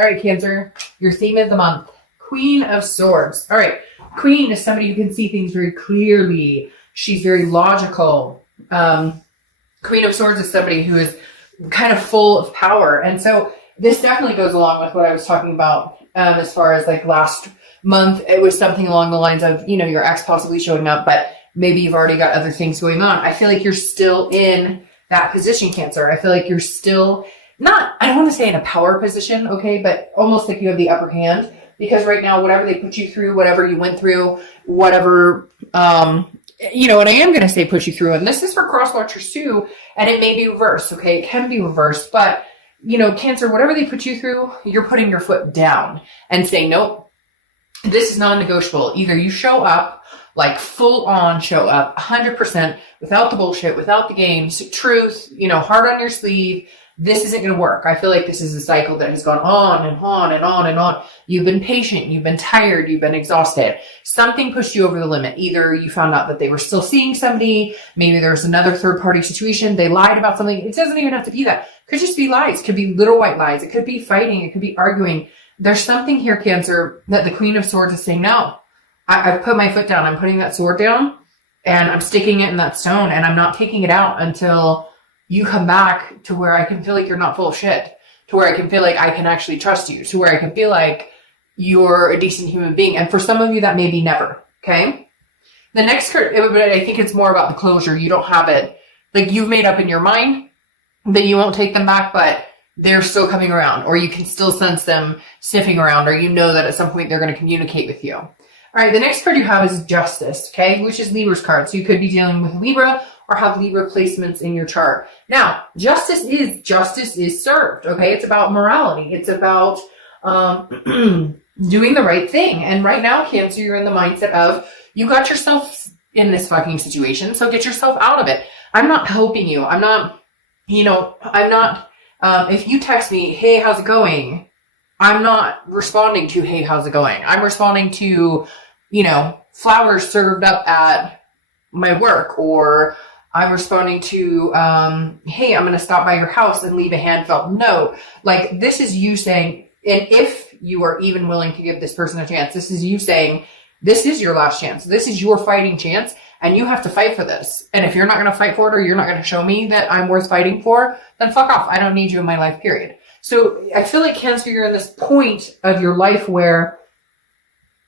All right, Cancer, your theme of the month, Queen of Swords. All right, Queen is somebody who can see things very clearly. She's very logical. Queen of Swords is somebody who is kind of full of power. And so this definitely goes along with what I was talking about as far as like last month. It was something along the lines of, you know, your ex possibly showing up, but maybe you've already got other things going on. I feel like you're still in that position, Cancer. I feel like you're still not, I don't want to say in a power position, okay, but almost like you have the upper hand, because right now, whatever they put you through, whatever you went through, whatever, you know, and I am going to say put you through, and this is for cross watchers too, and it may be reversed, okay, it can be reversed, but, you know, Cancer, whatever they put you through, you're putting your foot down and saying, nope, this is non-negotiable. Either you show up, like full on show up 100% without the bullshit, without the games, truth, you know, heart on your sleeve. This isn't going to work. I feel like this is a cycle that has gone on and on and on and on. You've been patient. You've been tired. You've been exhausted. Something pushed you over the limit. Either you found out that they were still seeing somebody. Maybe there's another third party situation. They lied about something. It doesn't even have to be that. It could just be lies. It could be little white lies. It could be fighting. It could be arguing. There's something here, Cancer, that the Queen of Swords is saying, no, I've put my foot down. I'm putting that sword down and I'm sticking it in that stone and I'm not taking it out until you come back to where I can feel like you're not full of shit, to where I can feel like I can actually trust you, to where I can feel like you're a decent human being. And for some of you, that may be never, okay? The next card, I think it's more about the closure. You don't have it. Like you've made up in your mind that you won't take them back, but they're still coming around, or you can still sense them sniffing around, or you know that at some point they're going to communicate with you. All right, the next card you have is Justice, okay, which is Libra's card. So you could be dealing with Libra or have Libra placements in your chart. Now, justice is served, okay? It's about morality. It's about doing the right thing. And right now, Cancer, you're in the mindset of you got yourself in this fucking situation, so get yourself out of it. I'm not helping you. I'm not, you know, I'm not, if you text me, hey, how's it going? I'm not responding to, hey, how's it going? I'm responding to, you know, flowers served up at my work, or I'm responding to, hey, I'm going to stop by your house and leave a handfelt note. Like, this is you saying, and if you are even willing to give this person a chance, this is you saying, this is your last chance. This is your fighting chance, and you have to fight for this. And if you're not going to fight for it, or you're not going to show me that I'm worth fighting for, then fuck off. I don't need you in my life, period. So I feel like, Cancer, you're in this point of your life where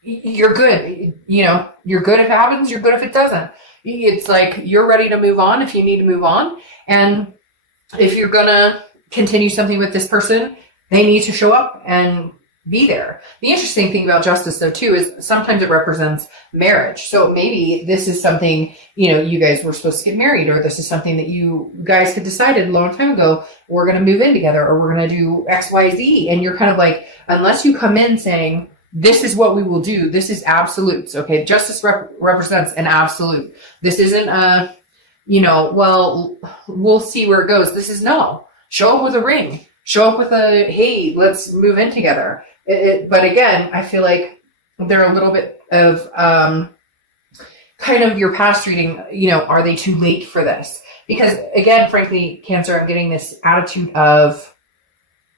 you're good. You know, you're good if it happens, you're good if it doesn't. It's like you're ready to move on if you need to move on. And if you're going to continue something with this person, they need to show up and be there. The interesting thing about Justice, though, too, is sometimes it represents marriage. So maybe this is something, you know, you guys were supposed to get married, or this is something that you guys had decided a long time ago, we're going to move in together, or we're going to do X, Y, Z. And you're kind of like, unless you come in saying, this is what we will do. This is absolutes. Okay. Justice represents an absolute. This isn't a, you know, well, we'll see where it goes. This is no. Show up with a ring. Show up with a, hey, let's move in together. But again, I feel like they're a little bit of kind of your past reading, you know, are they too late for this? Because again, frankly, Cancer, I'm getting this attitude of,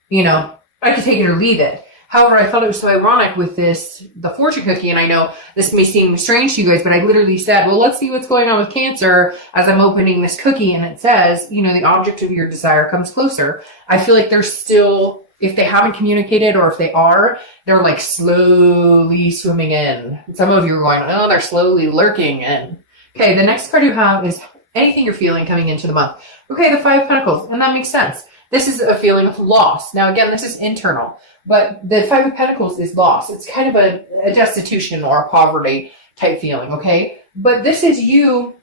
you know, I could take it or leave it. However, I thought it was so ironic with this, the fortune cookie, and I know this may seem strange to you guys, but I literally said, well, let's see what's going on with Cancer as I'm opening this cookie, and it says, you know, the object of your desire comes closer. I feel like they're still, if they haven't communicated, or if they are, they're like slowly swimming in. Some of you are going, oh, they're slowly lurking in. Okay, the next card you have is anything you're feeling coming into the month. Okay, the Five of Pentacles, and that makes sense. This is a feeling of loss. Now, again, this is internal, but the Five of Pentacles is loss. It's kind of a destitution or a poverty type feeling, okay? But this is you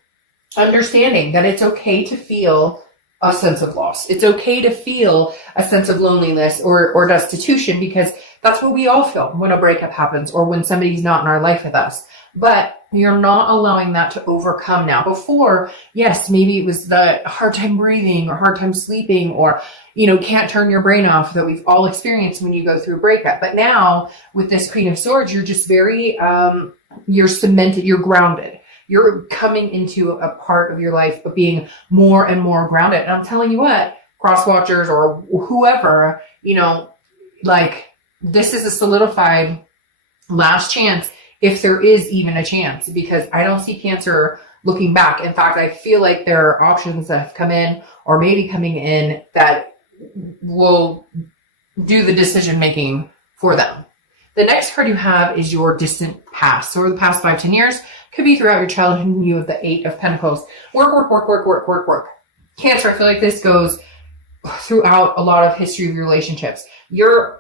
understanding that it's okay to feel a sense of loss. It's okay to feel a sense of loneliness or destitution, because that's what we all feel when a breakup happens or when somebody's not in our life with us. But you're not allowing that to overcome now. Before, yes, maybe it was the hard time breathing or hard time sleeping, or, you know, can't turn your brain off that we've all experienced when you go through a breakup. But now with this Queen of Swords, you're just very, you're cemented, you're grounded. You're coming into a part of your life, but being more and more grounded. And I'm telling you what, cross watchers or whoever, you know, like, this is a solidified last chance, if there is even a chance, because I don't see Cancer looking back. In fact, I feel like there are options that have come in or maybe coming in that will do the decision making for them. The next card you have is your distant past. So over the past 5-10 years, could be throughout your childhood, and you have the 8 of Pentacles. Work. Cancer, I feel like this goes throughout a lot of history of your relationships. You're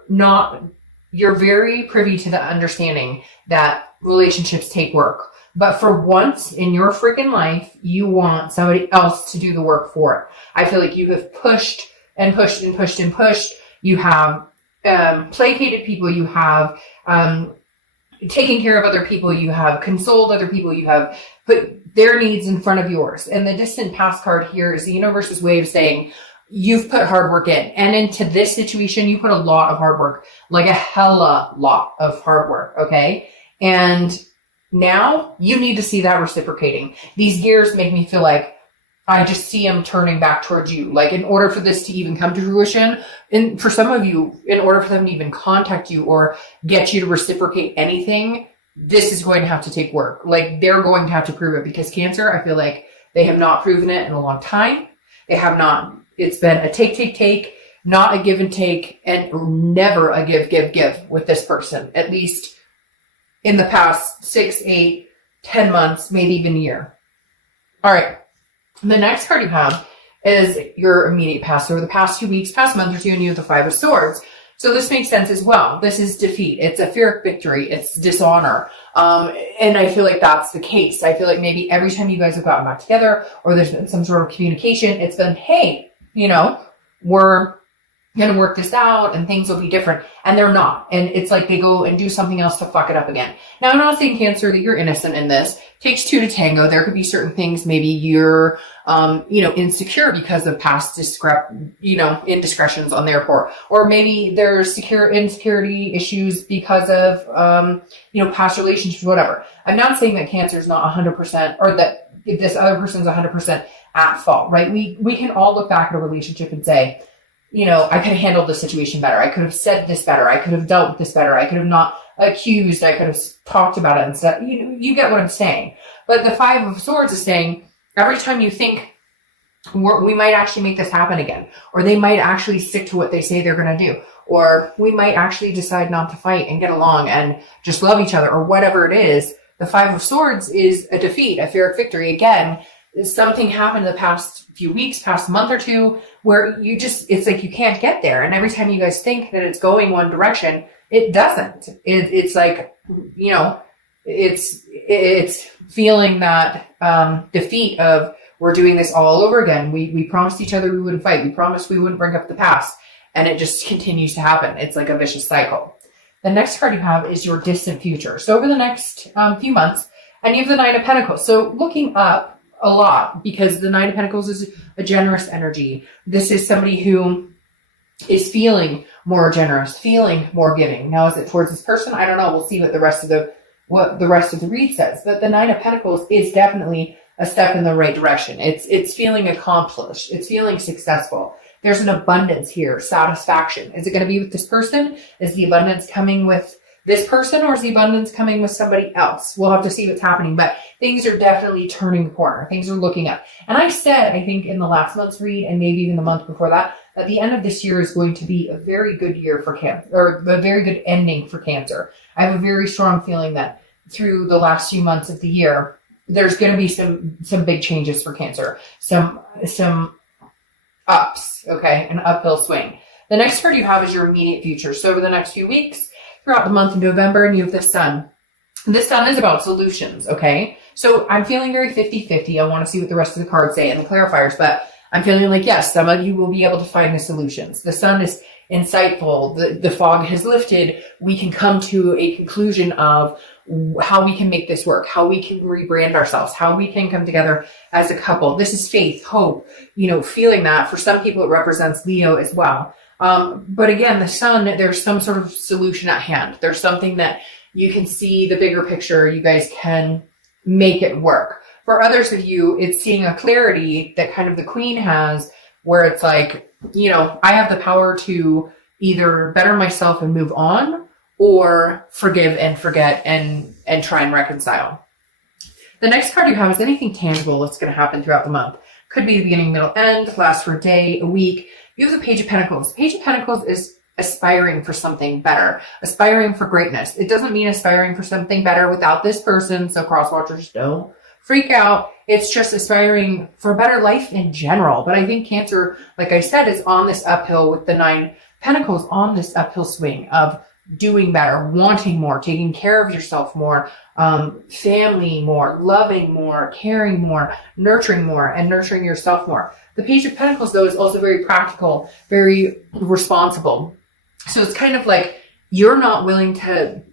very privy to the understanding that relationships take work. But for once in your freaking life, you want somebody else to do the work for it. I feel like you have pushed and pushed and pushed and pushed. You have placated people. You have taken care of other people. You have consoled other people. You have put their needs in front of yours. And the distant past card here is the universe's way of saying, you've put hard work in. And into this situation, you put a lot of hard work, like a hella lot of hard work, okay? And now you need to see that reciprocating. These gears make me feel like I just see them turning back towards you. Like, in order for this to even come to fruition, and for some of you, in order for them to even contact you or get you to reciprocate anything, this is going to have to take work. Like, they're going to have to prove it, because Cancer, I feel like they have not proven it in a long time. They have not. It's been a take, not a give and take, and never a give with this person, at least in the past 6, 8, 10 months, maybe even a year. All right. The next card you have is your immediate past. So over the past 2 weeks, past month or two, and you have the 5 of Swords. So this makes sense as well. This is defeat. It's a Pyrrhic victory. It's dishonor. And I feel like that's the case. I feel like maybe every time you guys have gotten back together, or there's been some sort of communication, it's been, hey, we're going to work this out and things will be different. And they're not. And it's like they go and do something else to fuck it up again. Now, I'm not saying, Cancer, that you're innocent in this. It takes 2 to tango. There could be certain things. Maybe you're, insecure because of past indiscretions on their part. Or maybe there's insecurity issues because of, past relationships, whatever. I'm not saying that Cancer is not 100%, or that if this other person's 100% at fault, right? We can all look back at a relationship and say, I could have handled the situation better. I could have said this better. I could have dealt with this better. I could have not accused. I could have talked about it and said, you get what I'm saying. But the 5 of Swords is saying, every time you think we might actually make this happen again, or they might actually stick to what they say they're going to do, or we might actually decide not to fight and get along and just love each other, or whatever it is, the 5 of Swords is a defeat, a Pyrrhic victory. Again, something happened in the past few weeks, past month or two, where it's like you can't get there. And every time you guys think that it's going one direction, it doesn't. It's like, it's feeling that defeat of, we're doing this all over again. We promised each other we wouldn't fight. We promised we wouldn't bring up the past. And it just continues to happen. It's like a vicious cycle. The next card you have is your distant future. So over the next few months, and you have the 9 of Pentacles. So looking up a lot, because the 9 of Pentacles is a generous energy. This is somebody who is feeling more generous, feeling more giving. Now, is it towards this person? I don't know. We'll see what the rest of the read says. But the 9 of Pentacles is definitely a step in the right direction. It's feeling accomplished. It's feeling successful. There's an abundance here, satisfaction. Is it going to be with this person? Is the abundance coming with this person, or is the abundance coming with somebody else? We'll have to see what's happening, but things are definitely turning the corner. Things are looking up. And I said, I think in the last month's read, and maybe even the month before that the end of this year is going to be a very good year for Cancer, or a very good ending for Cancer. I have a very strong feeling that through the last few months of the year, there's going to be some big changes for Cancer, some ups, okay, an uphill swing. The next card you have is your immediate future. So over the next few weeks, throughout the month of November, and you have the Sun. This Sun is about solutions, okay? So I'm feeling very 50-50. I want to see what the rest of the cards say and the clarifiers, but I'm feeling like, yes, some of you will be able to find the solutions. The Sun is insightful. The fog has lifted. We can come to a conclusion of how we can make this work, how we can rebrand ourselves, how we can come together as a couple. This is faith, hope, feeling that. For some people, it represents Leo as well. But again, the Sun, there's some sort of solution at hand. There's something that you can see the bigger picture. You guys can make it work. For others of you, it's seeing a clarity that kind of the Queen has, where it's like, I have the power to either better myself and move on, or forgive and forget and try and reconcile. The next card you have is anything tangible that's going to happen throughout the month. Could be the beginning, middle, end, last for a day, a week. You have the Page of Pentacles. The Page of Pentacles is aspiring for something better, aspiring for greatness. It doesn't mean aspiring for something better without this person, so cross-watchers don't freak out. It's just aspiring for a better life in general. But I think Cancer, like I said, is on this uphill with the 9 Pentacles, on this uphill swing of doing better, wanting more, taking care of yourself more, family more, loving more, caring more, nurturing more, and nurturing yourself more. The Page of Pentacles, though, is also very practical, very responsible. So it's kind of like you're not willing to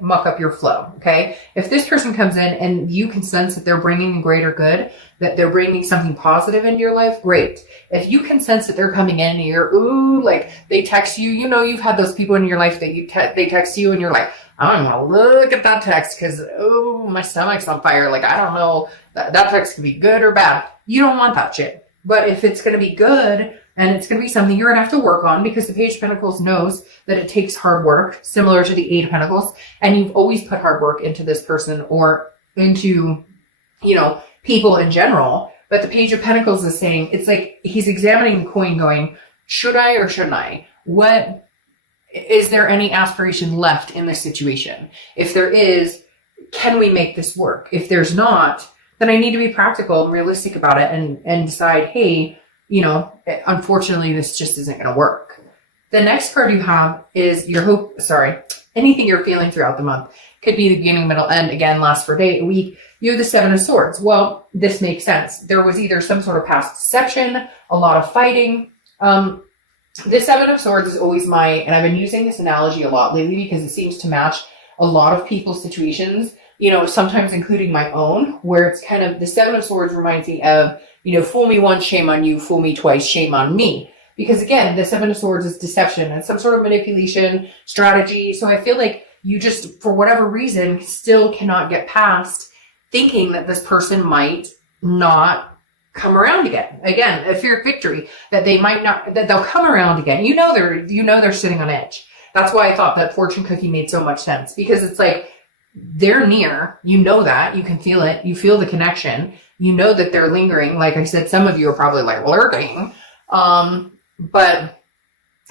muck up your flow, okay? If this person comes in and you can sense that they're bringing a greater good, that they're bringing something positive into your life, great. If you can sense that they're coming in and you're, ooh, like they text you, you know, you've had those people in your life that they text you and you're like, I don't want to look at that text because, oh, my stomach's on fire. Like, I don't know, that text could be good or bad. You don't want that shit. But if it's going to be good and it's going to be something you're going to have to work on, because the Page of Pentacles knows that it takes hard work, similar to the 8 of Pentacles, and you've always put hard work into this person or into, you know, people in general. But the Page of Pentacles is saying, it's like he's examining the coin going, should I or shouldn't I? What is there any aspiration left in this situation? If there is, can we make this work? If there's not, then I need to be practical and realistic about it and decide, hey, you know, unfortunately, this just isn't going to work. The next card you have is anything you're feeling throughout the month. Could be the beginning, middle, end, again, last for a day, a week. You have the 7 of Swords. Well, this makes sense. There was either some sort of past deception, a lot of fighting. The 7 of Swords is always and I've been using this analogy a lot lately because it seems to match a lot of people's situations, you know, sometimes including my own, where it's kind of, the 7 of Swords reminds me of, you know, fool me once, shame on you, fool me twice, shame on me. Because again, the 7 of Swords is deception and some sort of manipulation strategy. So I feel like you just, for whatever reason, still cannot get past thinking that this person might not come around again. Again, a fear of victory, that they might not, that they'll come around again. You know they're sitting on edge. That's why I thought that fortune cookie made so much sense, because it's like they're near, you know that, you can feel it, you feel the connection, you know that they're lingering. Like I said, some of you are probably like lurking. But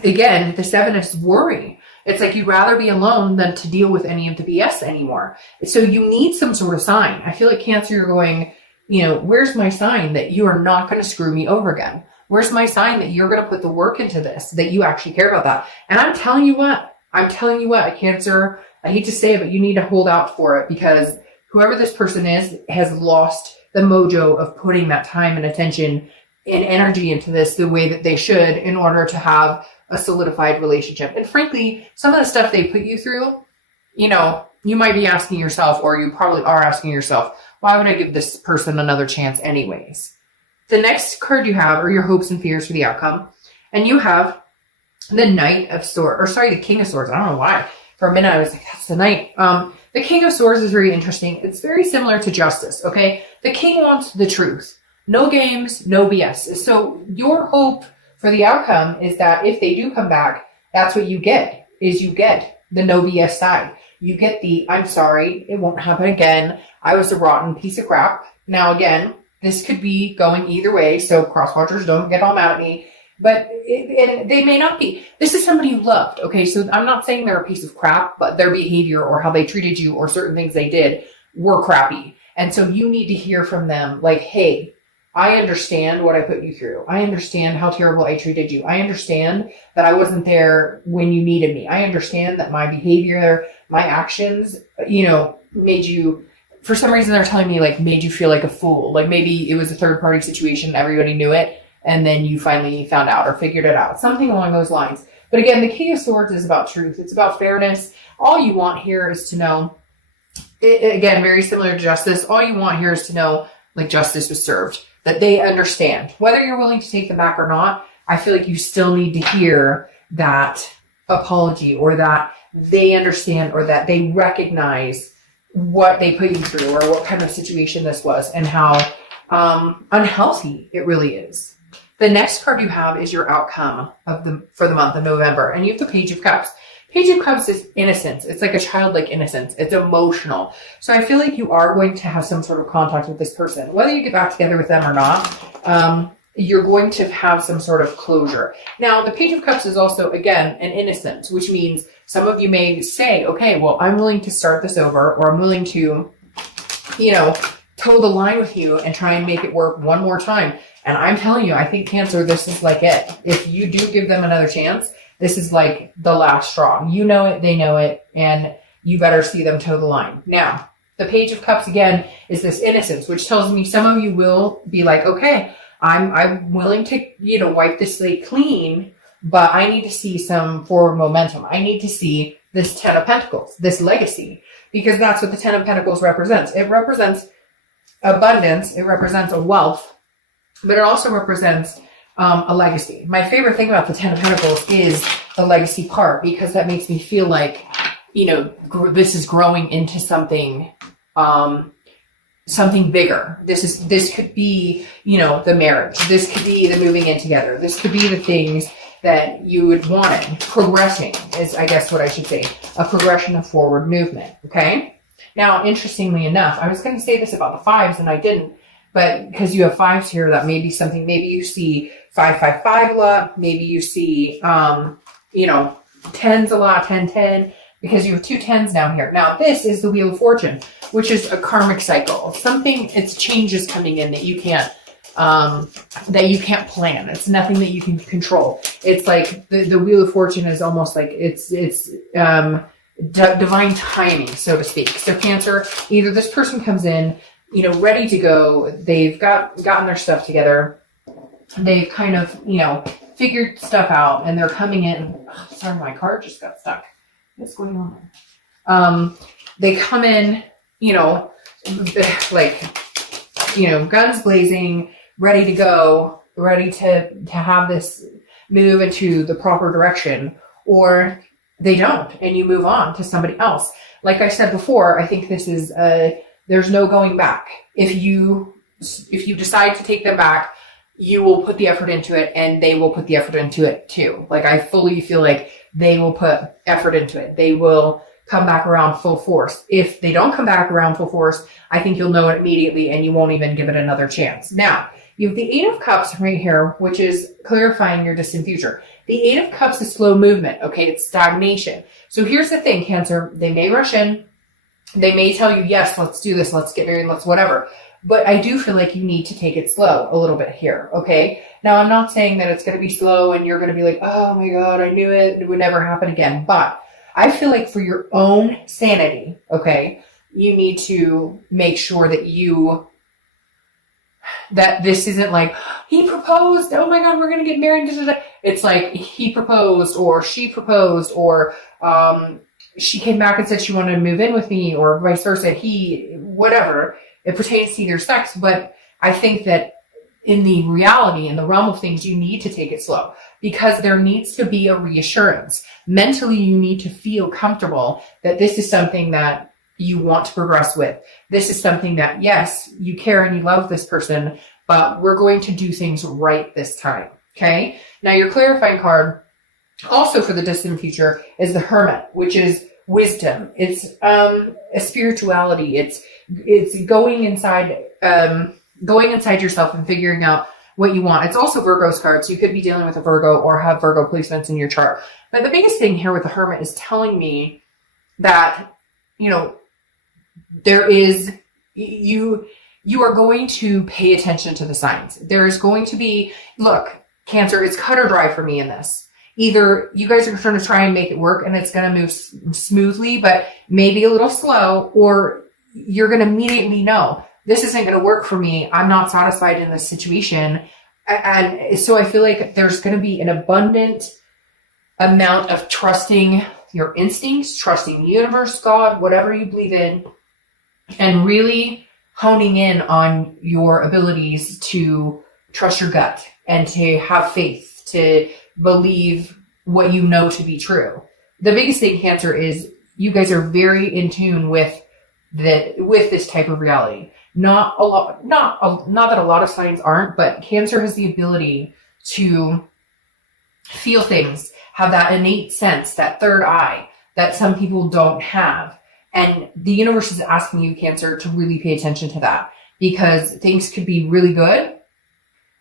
again, the 7 is worry. It's like you'd rather be alone than to deal with any of the BS anymore. So you need some sort of sign. I feel like Cancer, you're going, you know, where's my sign that you are not going to screw me over again? Where's my sign that you're going to put the work into this, that you actually care about that? And I'm telling you what, Cancer, I hate to say it, but you need to hold out for it, because whoever this person is has lost the mojo of putting that time and attention and energy into this the way that they should in order to have a solidified relationship. And frankly, some of the stuff they put you through, you know, you might be asking yourself, or you probably are asking yourself, why would I give this person another chance anyways? The next card you have are your hopes and fears for the outcome. And you have the Knight of Swords, the King of Swords. I don't know why. For a minute, I was like, that's the Knight. The King of Swords is very interesting. It's very similar to Justice, okay? The King wants the truth. No games, no BS. So your hope for the outcome is that if they do come back, that's what you get, is you get the no BS side. You get the, I'm sorry, it won't happen again. I was a rotten piece of crap. Now, again, this could be going either way, so crosswatchers don't get all mad at me. But they may not be. This is somebody you loved, okay? So I'm not saying they're a piece of crap, but their behavior or how they treated you or certain things they did were crappy. And so you need to hear from them like, hey, I understand what I put you through. I understand how terrible I treated you. I understand that I wasn't there when you needed me. I understand that my behavior, my actions, you know, made you, for some reason they're telling me like made you feel like a fool. Like maybe it was a third party situation. Everybody knew it. And then you finally found out or figured it out. Something along those lines. But again, the King of Swords is about truth. It's about fairness. All you want here is to know, again, very similar to Justice. All you want here is to know like justice was served. That they understand. Whether you're willing to take them back or not, I feel like you still need to hear that apology, or that they understand, or that they recognize what they put you through, or what kind of situation this was and how unhealthy it really is. The next card you have is your outcome for the month of November. And you have the Page of Cups. Page of Cups is innocence. It's like a childlike innocence. It's emotional. So I feel like you are going to have some sort of contact with this person. Whether you get back together with them or not, you're going to have some sort of closure. Now, the Page of Cups is also, again, an innocence, which means some of you may say, okay, well, I'm willing to start this over, or I'm willing to, toe the line with you and try and make it work one more time. And I'm telling you, I think Cancer, this is like it. If you do give them another chance, this is like the last straw. You know it, they know it, and you better see them toe the line. Now, the Page of Cups, again, is this innocence, which tells me some of you will be like, okay, I'm willing to, wipe this slate clean, but I need to see some forward momentum. I need to see this Ten of Pentacles, this legacy, because that's what the Ten of Pentacles represents. It represents abundance. It represents a wealth, but it also represents a legacy. My favorite thing about the Ten of Pentacles is the legacy part, because that makes me feel like, this is growing into something, something bigger. This could be, the marriage. This could be the moving in together. This could be the things that you would want. Progressing is, I guess, what I should say, a progression of forward movement. Okay. Now, interestingly enough, I was going to say this about the fives and I didn't, but because you have fives here, that may be something. Maybe you see 555 a lot. Maybe you see, tens a lot, 1010, because you have two tens down here. Now, this is the Wheel of Fortune, which is a karmic cycle. It's changes coming in that you can't plan. It's nothing that you can control. It's like the Wheel of Fortune is almost like it's divine timing, so to speak. So Cancer, either this person comes in, ready to go. They've gotten their stuff together. They've kind of, figured stuff out, and they're coming in. Oh, sorry, my card just got stuck. What's going on there? They come in, guns blazing, ready to go, ready to have this move into the proper direction, or they don't, and you move on to somebody else. Like I said before, I think this is there's no going back. If you decide to take them back, you will put the effort into it, and they will put the effort into it too. Like, I fully feel like they will put effort into it. They will come back around full force. If they don't come back around full force, I think you'll know it immediately, and you won't even give it another chance. Now, you have the Eight of Cups right here, which is clarifying your distant future. The Eight of Cups is slow movement, okay? It's stagnation. So here's the thing, Cancer. They may rush in. They may tell you, yes, let's do this, let's get married, let's whatever. But I do feel like you need to take it slow a little bit here, okay? Now, I'm not saying that it's going to be slow and you're going to be like, oh my God, I knew it would never happen again. But I feel like for your own sanity, okay, you need to make sure that this isn't like, he proposed, oh my God, we're going to get married. It's like, he proposed, or she proposed, or she came back and said she wanted to move in with me, or vice versa, whatever. It pertains to either sex, but I think that in the reality, in the realm of things, you need to take it slow, because there needs to be a reassurance. Mentally, you need to feel comfortable that this is something that you want to progress with. This is something that, yes, you care and you love this person, but we're going to do things right this time. Okay. Now, your clarifying card also for the distant future is the Hermit, which is wisdom. It's a spirituality. It's going inside yourself and figuring out what you want. It's also Virgo's card, so you could be dealing with a Virgo or have Virgo placements in your chart. But the biggest thing here with the Hermit is telling me that, there is, you are going to pay attention to the signs. There's going to be, look, Cancer, it's cut or dry for me in this. Either you guys are going to try and make it work and it's going to move smoothly, but maybe a little slow, or you're going to immediately know this isn't going to work for me. I'm not satisfied in this situation. And so I feel like there's going to be an abundant amount of trusting your instincts, trusting the universe, God, whatever you believe in, and really honing in on your abilities to trust your gut and to have faith, to believe what you know to be true. The biggest thing, Cancer, is you guys are very in tune with this type of reality. Not that a lot of signs aren't, but Cancer has the ability to feel things, have that innate sense, that third eye that some people don't have. And the universe is asking you, Cancer, to really pay attention to that, because things could be really good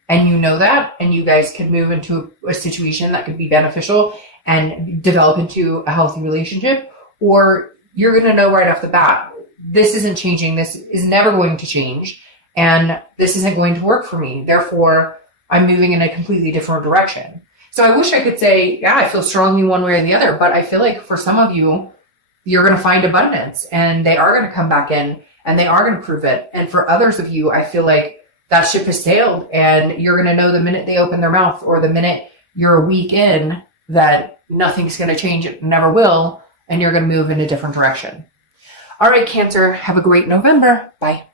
and you know that, and you guys could move into a situation that could be beneficial and develop into a healthy relationship, or you're going to know right off the bat, this isn't changing. This is never going to change. And this isn't going to work for me. Therefore, I'm moving in a completely different direction. So I wish I could say, yeah, I feel strongly one way or the other, but I feel like for some of you, you're going to find abundance and they are going to come back in and they are going to prove it. And for others of you, I feel like that ship has sailed and you're going to know the minute they open their mouth or the minute you're a week in that nothing's going to change. It never will. And you're going to move in a different direction. All right, Cancer, have a great November. Bye.